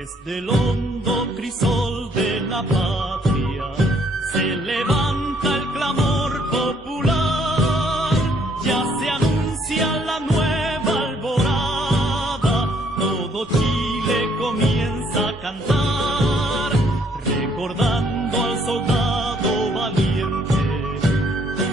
Desde el hondo crisol de la patria se levanta el clamor popular, ya se anuncia la nueva alborada, todo Chile comienza a cantar, recordando al soldado valiente,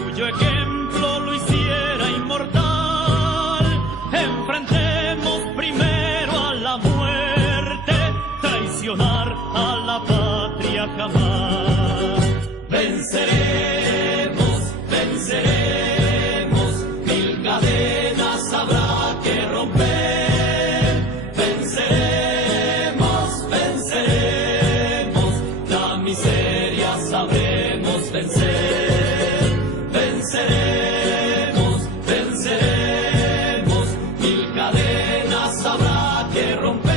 cuyo ejemplo lo hiciera inmortal. Enfrentemos primero a la muerte, traicionar a la patria jamás. Venceremos, venceremos, mil cadenas habrá que romper. Venceremos, venceremos, la miseria sabremos vencer. Venceremos, venceremos, mil cadenas habrá que romper.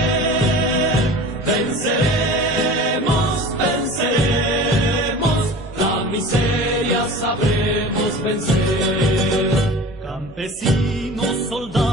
Venceremos, venceremos, la miseria sabremos vencer. Campesinos, soldados,